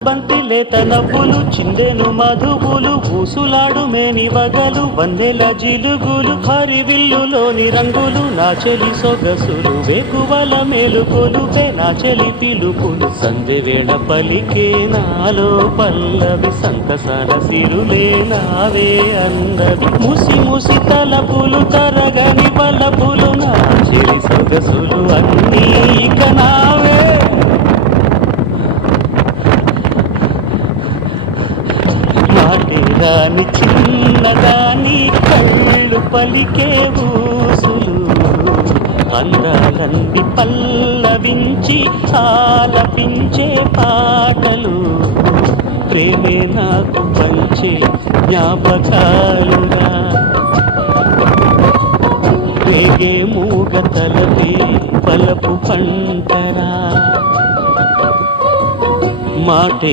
బంతిలేత నవ్వులు చిందెను మధువులు ఊసులాడు మేని వగలు వన్నెల జిలుగులు హరివిల్లులోని రంగులు నా చెలి సొగసులు వేకువల మేలుకొలు నా చెలి పిలుపులు సంధ్య వేళ పలికే నాలో పల్లవి సంతసాల సిరులే నావే అందవి ముసి ముసి తలపులు తరగని వలపులు నా చెలి సొగసులు అన్నీ ఇక నావే మాటేరాని చిన్నదాని కళ్ళు పలికే ఊసులు అందాలన్నీ పల్లవించి ఆలపించే పాటలు ప్రేమే నాకు పంచే జ్ఞాపకాలుగా రేగే మూగ తలపే పలపు పంటరా మాటే